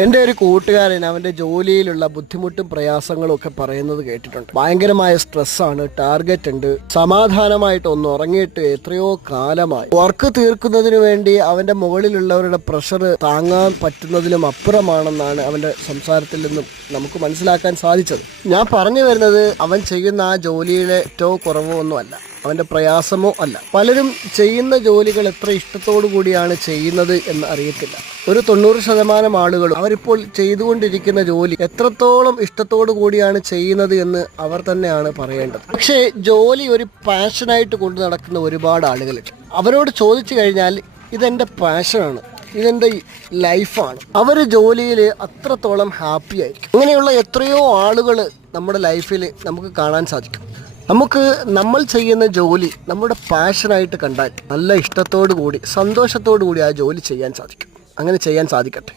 എൻ്റെ ഒരു കൂട്ടുകാരൻ അവൻ്റെ ജോലിയിലുള്ള ബുദ്ധിമുട്ടും പ്രയാസങ്ങളും ഒക്കെ പറയുന്നത് കേട്ടിട്ടുണ്ട്. ഭയങ്കരമായ സ്ട്രെസ്സാണ്, ടാർഗറ്റ് ഉണ്ട്, സമാധാനമായിട്ട് ഒന്ന് ഉറങ്ങിയിട്ട് എത്രയോ കാലമായി. വർക്ക് തീർക്കുന്നതിന് വേണ്ടി അവൻ്റെ മുകളിലുള്ളവരുടെ പ്രഷർ താങ്ങാൻ പറ്റുന്നതിലും അപ്പുറമാണെന്നാണ് അവൻ്റെ സംസാരത്തിൽ നിന്നും നമുക്ക് മനസ്സിലാക്കാൻ സാധിച്ചത്. ഞാൻ പറഞ്ഞു വരുന്നത് അവൻ ചെയ്യുന്ന ആ ജോലിയിലെ ഏറ്റവും കുറവോ ഒന്നുമല്ല, അവൻ്റെ പ്രയാസമോ അല്ല. പലരും ചെയ്യുന്ന ജോലികൾ എത്ര ഇഷ്ടത്തോടു കൂടിയാണ് ചെയ്യുന്നത് എന്ന് അറിയത്തില്ല. ഒരു 90% ആളുകളും അവരിപ്പോൾ ചെയ്തുകൊണ്ടിരിക്കുന്ന ജോലി എത്രത്തോളം ഇഷ്ടത്തോടു കൂടിയാണ് ചെയ്യുന്നത് എന്ന് അവർ തന്നെയാണ് പറയേണ്ടത്. പക്ഷേ ജോലി ഒരു പാഷനായിട്ട് കൊണ്ടു നടക്കുന്ന ഒരുപാട് ആളുകളുണ്ട്. അവരോട് ചോദിച്ചു കഴിഞ്ഞാൽ ഇതെൻ്റെ പാഷനാണ്, ഇതെൻ്റെ ലൈഫാണ്, അവർ ജോലിയിൽ അത്രത്തോളം ഹാപ്പി ആയിരിക്കും. അങ്ങനെയുള്ള എത്രയോ ആളുകൾ നമ്മുടെ ലൈഫിൽ നമുക്ക് കാണാൻ സാധിക്കും. നമ്മൾ ചെയ്യുന്ന ജോലി നമ്മുടെ പാഷനായിട്ട് കണ്ടാൽ നല്ല ഇഷ്ടത്തോടു കൂടി സന്തോഷത്തോടു കൂടി ആ ജോലി ചെയ്യാൻ സാധിക്കും. അങ്ങനെ ചെയ്യാൻ സാധിക്കട്ടെ.